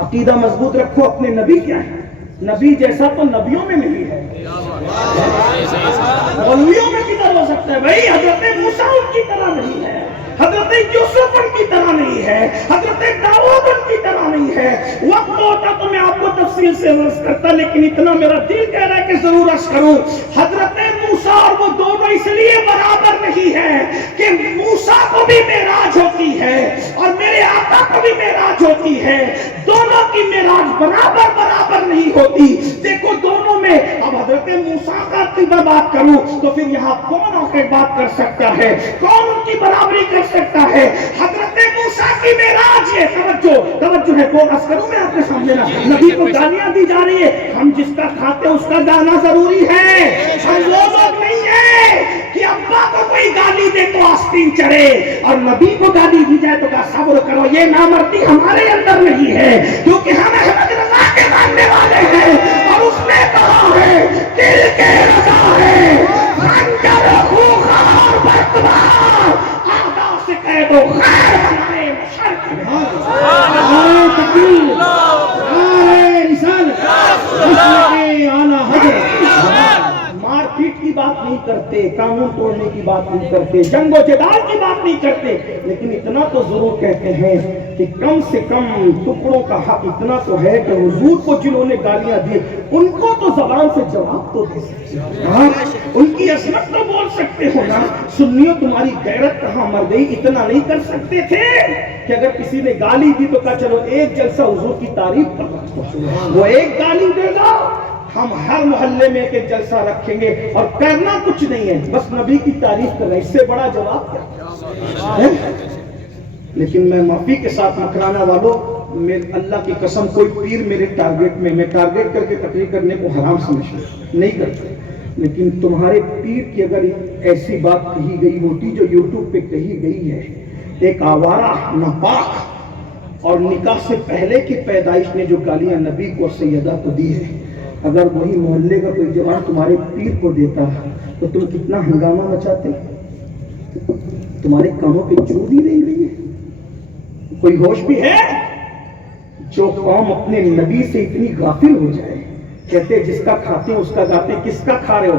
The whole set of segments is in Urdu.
عقیدہ مضبوط رکھو اپنے نبی کیا ہے، نبی جیسا تو نبیوں میں نہیں ہے، مولویوں میں کدھر ہو سکتا ہے بھائی؟ حضرت موسیٰ ان کی طرح نہیں ہے، حضرت یوسف ان کی طرح نہیں ہے، حضرت داؤد ان کی طرح نہیں ہے۔ وقت ہوتا تو میں آپ کو تفصیل سے عرض کرتا، لیکن اتنا میرا دل کہہ رہا ہے کہ ضرور عرض کروں۔ حضرت موسیٰ اور وہ دونوں اس لیے برابر نہیں ہے کہ موسیٰ کو بھی معراج ہوتی ہے اور میرے آقا کو بھی معراج ہوتی ہے، دونوں کی معراج برابر نہیں ہوتی۔ دیکھو دونوں میں اب حضرت موسیٰ کا میں بات کروں تو پھر یہاں کون آ کے بات کر سکتا ہے، کون ان کی برابری کر سکتا ہے؟ حضرت موسیٰ کی معراج یہ توجہ ہے، فوکس کروں میں آپ کے سامنے نا۔ نبی کو گالیاں دی جا رہی ہے، ہم جس کا کھاتے اس کا گانا ضروری ہے، ہم وہ لوگ نہیں ہیں کہ ابا کو کوئی گالی دے تو آستین چڑھے اور نبی کو گالی دی جائے تو کہا صبر کرو۔ یہ نامردی ہمارے اندر نہیں ہے، کیونکہ ہم احمد رضا کے ماننے والے ہیں اور اس نے کہا ہے دل کے رضا ہے خنجر خوخار برتبار آدھا سے کہہ دو خیر ہمارے مشرق میں۔ نعرہ تکبیر، نعرہ رسالت، اعلیٰ حضرت۔ مار پیٹ کی بات نہیں کرتے، قانون توڑنے کی بات نہیں کرتے، جنگ و جدال کی بات نہیں کرتے، لیکن اتنا تو ضرور کہتے ہیں کہ کم سے کم ٹکڑوں کا حق اتنا تو ہے کہ حضور کو جنہوں نے گالیاں دی ان کو تو زبان سے جواب تو دے سکتے، ان کی عظمت تو بول سکتے ہو نا۔ سنیو تمہاری غیرت کہاں مر گئی؟ اتنا نہیں کر سکتے تھے کہ اگر کسی نے گالی دی تو کہا چلو ایک جلسہ حضور کی تعریف پر رکھو، وہ ایک گالی دے گا ہم ہر محلے میں ایک جلسہ رکھیں گے اور کرنا کچھ نہیں ہے، بس نبی کی تعریف کرنا، اس سے بڑا جواب کیا ہے؟ لیکن میں معافی کے ساتھ مکرانا والوں، اللہ کی قسم کوئی پیر میرے ٹارگٹ میں ٹارگٹ کر کے تقریر کرنے کو حرام سمجھتا نہیں کرتا، لیکن تمہارے پیر کی اگر ایسی بات کہی گئی ہوتی جو یوٹیوب پہ کہی گئی ہے، ایک آوارہ ناپاک اور نکاح سے پہلے کی پیدائش نے جو گالیاں نبی کو سیدہ کو دی ہے، اگر وہی محلے کا کوئی جوان تمہارے پیر کو دیتا تو تم کتنا ہنگامہ مچاتے؟ تمہارے کانوں پہ چوب ہی نہیں رہی ہے؟ کوئی ہوش بھی ہے؟ جو قوم اپنے نبی سے اتنی غافل ہو جائے، کہتے جس کا کھاتے ہیں اس کا گاتے، کس کا کھا رہے ہو؟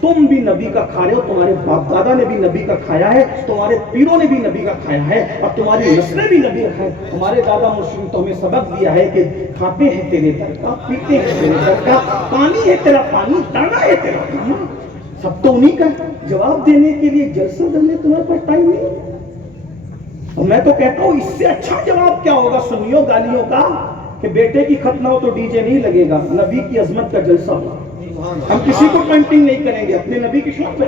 تم بھی نبی کا کھا رہے ہو، تمہارے باپ دادا نے بھی نبی کا کھایا ہے، تمہارے پیروں نے بھی نبی کا کھایا ہے اور تمہاری نسلیں بھی نبی کا کھایا ہے۔ ہمارے دادا مسلم تو ہمیں سبق دیا ہے کہ کھاتے ہیں تیرے در کا، پیتے ہیں تیرے در کا، پانی ہے تیرا پانی، دانا ہے تیرا دانا، سب تو انہی کا جواب دینے کے لیے جلسہ ڈالنے تمہارے پاس ٹائم نہیں۔ اور میں تو کہتا ہوں اس سے اچھا جواب کیا ہوگا سنیو گالیوں کا کہ بیٹے کی ختم ہو تو ڈی جے نہیں لگے گا، نبی کی عظمت کا جلسہ ہوگا، ہم کسی کو پینٹنگ نہیں کریں گے، اپنے نبی کی شان پہ،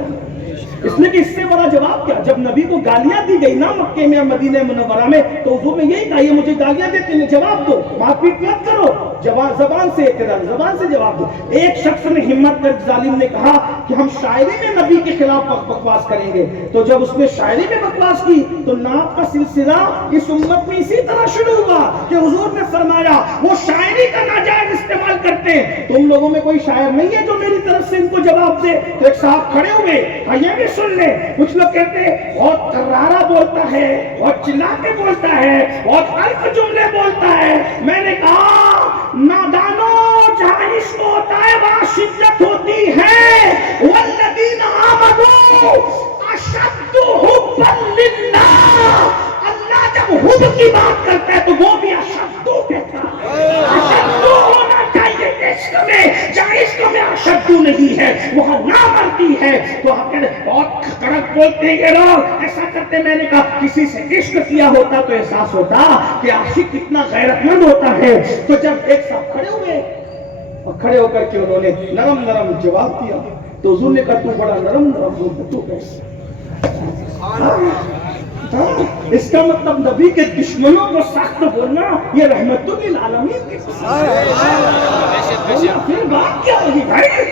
اس لیے کہ اس سے بڑا جواب کیا؟ جب نبی کو گالیاں دی گئی نا مکے میں مدینہ منورہ میں تو حضور نے یہی کہا یہ مجھے گالیاں دیتے ہیں جواب دو، مار پیٹ مت کرو، زبان سے اعتراض، زبان سے جواب دو۔ ایک شخص نے ہمت کر ظالم نے کہا کہ ہم شاعری میں نبی کے خلاف بکواس کریں گے، تو جب اس نے شاعری میں بکواس کی تو نعت کا سلسلہ اس امت میں اسی طرح شروع ہوا کہ حضور نے فرمایا وہ شاعری کا ناجائز استعمال کرتے ہیں، تم لوگوں میں کوئی شاعر نہیں ہے جو میری طرف سے ان کو جواب دے؟ تو ایک صاحب کھڑے ہوئے، یہ بھی سن لیں، کچھ لوگ کہتے ہیں بہت کرارا بولتا ہے، بہت چلا کے بولتا ہے، بہت الف جملے بولتا ہے۔ میں نے کہا نادانوں جہاں عشق ہوتا ہے وہاں شدت ہوتی ہے، والذین آمنوا اشد حبا للہ، اللہ جب حب کی بات کرتا ہے تو وہ بھی اشدو کہتا ہے، اشدو ہونا چاہیے عشق میں، جہاں عشق میں اشدو نہیں ہے وہاں نامردی ہے۔ تو ہم کہتے ہیں بہت کڑک بولتے ہیں یہ لوگ، ایسا کرتے۔ میں نے کہا کسی سے عشق کیا ہوتا تو احساس ہوتا کہ عاشق کتنا غیرت مند ہوتا ہے۔ تو جب ایک صاحب کھڑے ہوئے اور کھڑے ہو کر کے انہوں نے نرم نرم جواب دیا تو حضور نے کہا تو بڑا نرم نرم بولتا، تو کیسے؟ اس کا مطلب نبی کے دشمنوں کو سخت بولنا یہ رحمت للعالمین کی پھر بات کیا ہوگی بھائی؟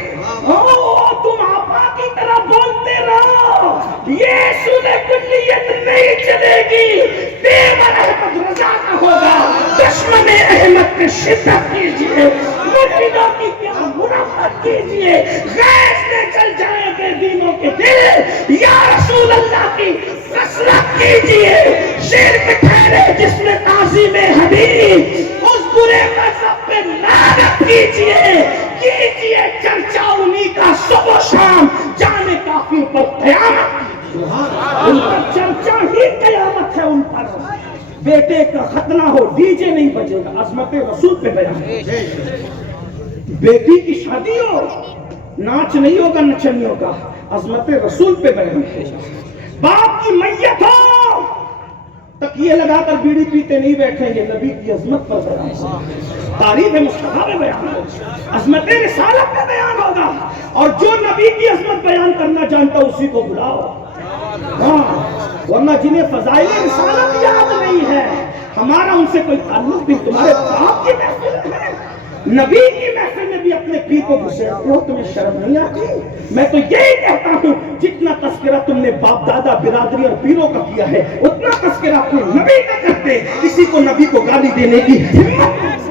تم آپا کی طرح بولتے رہو، یہ سنے کلیت نہیں چلے گی، دیور احمد رضا کا ہوگا، دشمن احمد کی شدت کیجئے، مرشدوں کی کیا مرافعت کیجئے، غیظ میں جل جائیں گے دینوں کے دل، یا رسول اللہ کی خصلت کیجئے، شرک ٹھہرے جس میں تعظیم حبیب، اس برے بیٹے کا ختنہ ہو ڈی جے نہیں بجے گا، عظمت رسول پہ بیان، بیٹی کی شادی ہو ناچ نہیں ہوگا نچنی ہوگا، عظمت رسول پہ بیان ہے، باپ کی میت ہو تکیے لگا کر بیڑی پیتے نہیں بیٹھیں گے، نبی کی عظمت پر بیان، تعریف مصطفیٰ میں بیان ہوگا، عظمت رسالت میں بیان ہوگا، اور جو نبی کی عظمت بیان کرنا جانتا اسی کو بلاؤ، ہاں، ورنہ جنہیں فضائل رسالت یاد نہیں ہے ہمارا ان سے کوئی تعلق نہیں، تمہارے باپ کی محفل ہے، نبی کی محفل میں بھی اپنے پیر کو گھسیٹتے ہو، تمہیں شرم نہیں آتی؟ میں تو یہی کہتا ہوں جتنا تذکرہ تم نے باپ دادا برادری اور پیروں کا کیا ہے اتنا تذکرہ اپنے نبی کا کرتے، کسی کو نبی کو گالی دینے کی ہمت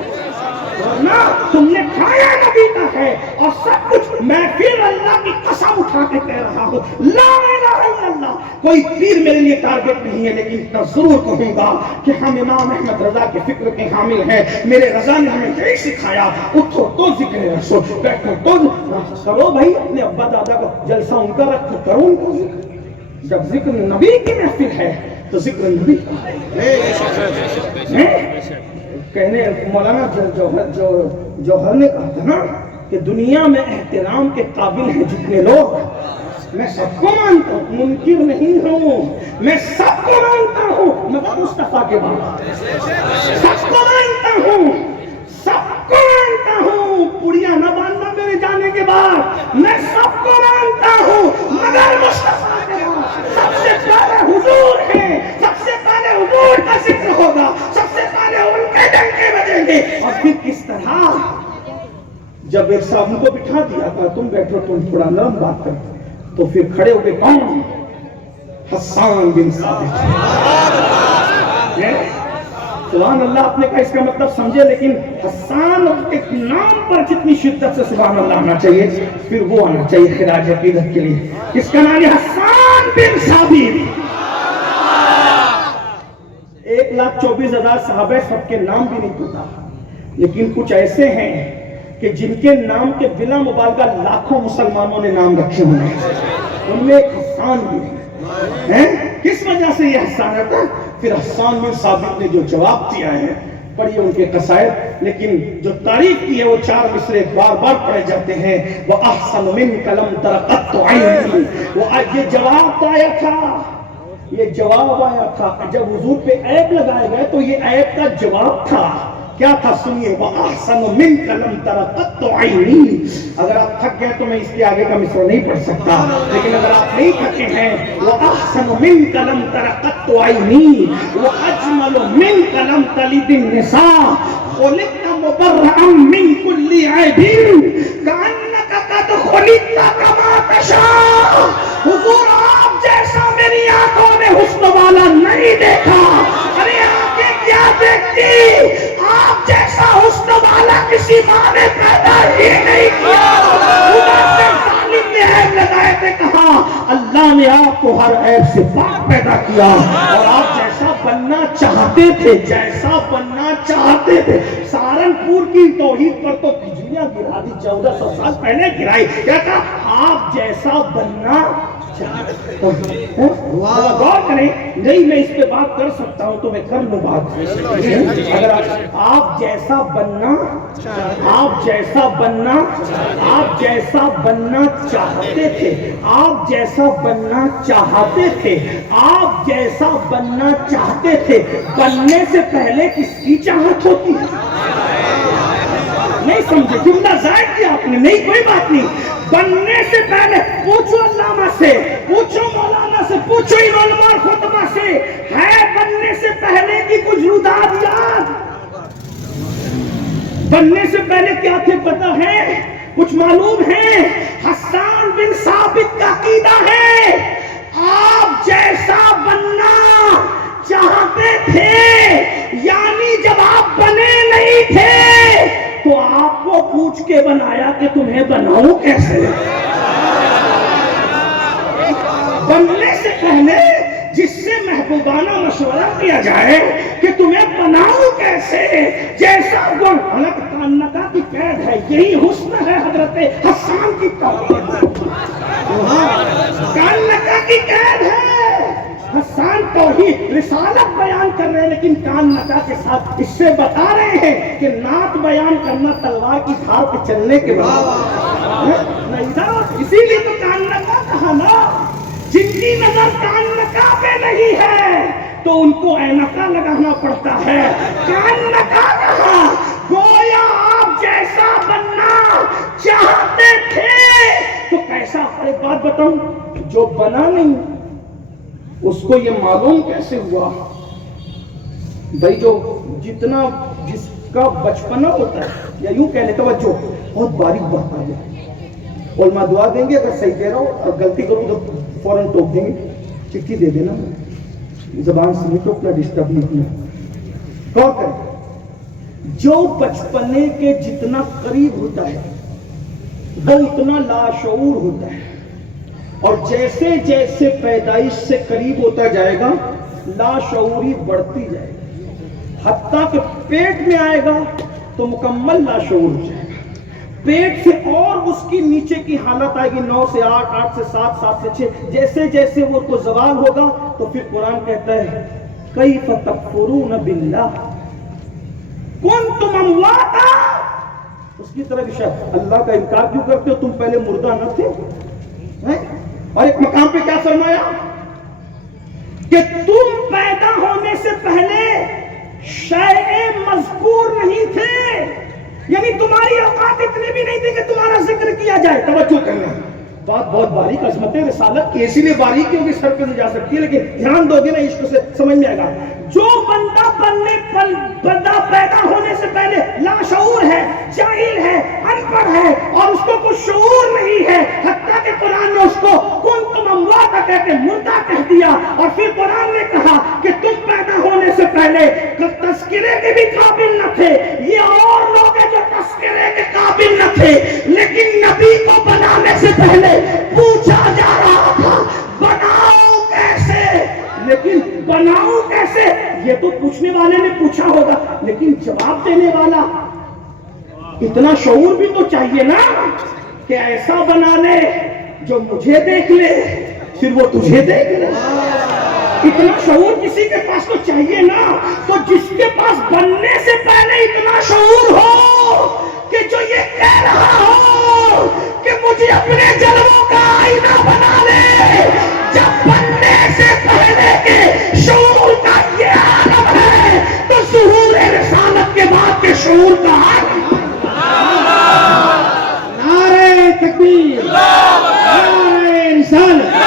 ورنہ تم نے کھایا نبی کا ہے، اور سب کچھ میں پھر اللہ کی قسم اٹھا کے کہہ رہا ہوں لا الہ الا اللہ، کوئی پیر میرے لیے ٹارگٹ نہیں ہے، لیکن اتنا ضرور کہوں گا کہ ہم امام احمد رضا کے فکر کے حامل ہیں، میرے رضا نے ہمیں یہی سکھایا، اٹھو تو ذکر رسول، بیٹھو تو کرو بھائی، اپنے ابا دادا کا جلسہ ان کا رکھو، کرو ان کا ذکر، جب ذکر نبی کی محفل ہے تو ذکر نبی کہنے مولانا جوہر نے کہا تھا نا کہ دنیا میں احترام کے قابل ہیں جتنے لوگ، میں سب کو مانتا ہوں، منکر نہیں ہوں، میں سب کو مانتا ہوں، مگر مصطفیٰ کے بعد سب کو مانتا ہوں، سب کو مانتا ہوں، پڑیا نہ باندھنا میرے جانے کے بعد، میں سب کو مانتا ہوں مگر مصطفیٰ کے بعد سب سے پہلے حضور ہیں، سب سے پہلے حضور کا ذکر ہوگا، سب سے پہلے ان کے ڈنکے بجیں گے، اور پھر کس طرح جب ایک صاحب کو بٹھا دیا تھا تم بیٹھو تم تھوڑا نرم بات کرو، تو پھر کھڑے ہو گئے کون؟ حسان بن ثابت، سبحان اللہ، آپ نے کہا اس کا مطلب سمجھے، لیکن حسان کے نام پر جتنی شدت سے سبحان اللہ آنا چاہیے پھر وہ آنا چاہیے خراج عقیدت کے لیے، اس کا نام ہے حسان بن ثابت، 1,24,000 صحابہ، سب کے نام بھی نہیں پتا، لیکن کچھ ایسے ہیں کہ جن کے نام کے بلا مبالغہ لاکھوں مسلمانوں نے نام رکھے ہوئے ہیں، ان میں ایک حسان بھی ہے، کس وجہ سے یہ حسان ہے؟ پھر حسان بن ثابت نے جو جواب دیا ہے، پڑھیے ان کے قصائد، لیکن جو تعریف کی ہے وہ 4 مصرے بار بار پڑھے جاتے ہیں، وَأَحْسَنُ مِنْكَ لَمْ تَرَ قَطُّ عَيْنِي، وہ یہ جواب آیا تھا، یہ جواب آیا تھا، جب حضور پہ عیب لگائے گئے تو یہ عیب کا جواب تھا، کیا تھا سنیے، وَأَحْسَنُ مِنْكَ لَمْ تَرَ قَطُّ عَيْنِي، اگر آپ تھک گئے تو میں اس کے آگے کا مصرع نہیں پڑھ سکتا، لیکن اگر آپ نہیں تھکے ہیں، وَأَحْسَنُ مِنْكَ لَمْ تَرَ قَطُّ عَيْنِي وَأَجْمَلُ مِنْكَ لَمْ تَلِدِ النِّسَاءُ خُلِقْتَ مُبَرَّأً مِنْ كُلِّ عَيْبٍ كَأَنَّكَ قَدْ خُلِقْتَ كَمَا تَشَاءُ، حضور آپ جیسا میری آنکھوں نے حسن والا نہیں دیکھا، ارے آنکھیں کیا دیکھتی، آپ جیسا حسن والا کسی ماں نے پیدا ہی نہیں کیا، خدا سے ظالم نے عیب لگائے تھے، کہا اللہ نے آپ کو ہر عیب سے پاک پیدا کیا، اور آپ جیسا بننا چاہتے تھے، جیسا بننا چاہتے تھے، سہارنپور کی توحید پر تو بجلیاں گرا دی، 1400 سال پہلے گرائی، کیا کہا آپ جیسا بننا غور کریں، نہیں میں اس پہ بات کر سکتا ہوں تو میں کر لوں بات، اگر آپ جیسا بننا، آپ جیسا بننا، آپ جیسا بننا چاہتے تھے، آپ جیسا بننا چاہتے تھے، آپ جیسا بننا چاہتے تھے، بننے سے پہلے کس کی چاہت ہوتی ہے؟ نہیں سمجھے، جملہ زائد کیا آپ نے، نہیں کوئی بات نہیں، بننے سے پہلے پوچھو علامہ سے، پوچھو مولانا سے، پوچھو علماء خطبہ سے، ہے بننے سے پہلے کی کچھ روداد یاد؟ بننے سے پہلے کیا تھے پتہ ہے؟ کچھ معلوم ہے؟ حسان بن ثابت کا عقیدہ ہے آپ جیسا بننا چاہتے تھے، یعنی جب آپ بنے نہیں تھے تو آپ کو پوچھ کے بنایا کہ تمہیں بناؤں کیسے، بننے سے پہلے جس سے محبوبانہ مشورہ کیا جائے کہ تمہیں بناؤں کیسے، جیسا گن، حالانکہ کانکا کی قید ہے، یہی حسن ہے حضرت حسان کی توحید، کانکا کی قید ہے، حسان توحید رسالت بیان کر رہے ہیں لیکن کان نکا کے ساتھ اس سے بتا رہے ہیں کہ نعت بیان کرنا تلوار کی دھار پہ چلنے کے بعد، اسی لیے تو کان نکا کہا نا، جن کی نظر کان نکا پہ نہیں ہے تو ان کو اینکا لگانا پڑتا ہے. کان نکا کہا گویا آپ جیسا بننا چاہتے تھے تو کیسا. ایک بات بتاؤں، جو بنا نہیں اس کو یہ معلوم کیسے ہوا؟ بھائی جو جتنا جس کا بچپنا ہوتا ہے، یا یوں کہنے توجہ بہت باریک بات آ گیا، علماء دعا دیں گے اگر صحیح کہہ رہا ہوں، اور غلطی کروں تو فوراً ٹوک دیں گے، چٹھی دے دینا، زبان سے نہیں ٹوکنا، ڈسٹرب نہیں کرنا. غور کریں، جو بچپنے کے جتنا قریب ہوتا ہے وہ اتنا لاشعور ہوتا ہے، اور جیسے جیسے پیدائش سے قریب ہوتا جائے گا لاشعوری بڑھتی جائے گی، حتیٰ کہ پیٹ میں آئے گا تو مکمل لاشعور ہو جائے گا. پیٹ سے اور اس کی نیچے کی حالت آئے گی 9 سے 8، 8 سے 7، 7 سے 6. جیسے جیسے وہ کو زوال ہوگا تو پھر قرآن کہتا ہے کیف تکفرون باللہ کنتم امواتا، اس کی طرف اشارہ، اللہ کا انکار کیوں کرتے ہو، تم پہلے مردہ نہ تھے. اور ایک مقام پہ کیا فرمایا کہ تم پیدا ہونے سے پہلے شیء مذکور نہیں تھے، یعنی تمہاری اوقات اتنی بھی نہیں تھی کہ تمہارا ذکر کیا جائے. توجہ کرنا، بات بہت باریک، عظمت رسالت کی اسی لیے باریک کیونکہ سر پہ سے جا سکتی ہے، لیکن دھیان دو گے نا عشق سے سمجھ میں آئے گا. جو بندہ پیدا ہونے سے پہلے لاشعور ہے، جاہل ہے، ان پڑھ ہے، اور اس کو کچھ شعور نہیں ہے، حتیٰ کہ قرآن نے اس کو کنتم امواتا کہہ کے مردہ کہہ دیا. اور پھر قرآن نے کہا کہ تم پیدا ہونے سے پہلے تذکرے کے بھی قابل نہ تھے. یہ اور لوگ ہیں جو تذکرے کے قابل نہ تھے، لیکن نبی کو بنانے سے پہلے پوچھا جا رہا تھا بناؤ کیسے، لیکن بناؤ کیسے یہ تو پوچھنے والے نے پوچھا ہوگا، لیکن جواب دینے والا اتنا شعور بھی تو چاہیے نا کہ ایسا بنا لے جو مجھے دیکھ لے پھر وہ تجھے دیکھ لے. اتنا شعور کسی کے پاس تو چاہیے نا. تو جس کے پاس بننے سے پہلے اتنا شعور ہو کہ جو یہ کہہ رہا ہو کہ مجھے اپنے جلووں کا آئینہ بنا لے، جب بننے سے پہلے کے شعور کا یہ عالم ہے تو ظہور رسالت کے بعد کے شعور کا عالم. نعرہ تکبیر، نعرہ رسالت.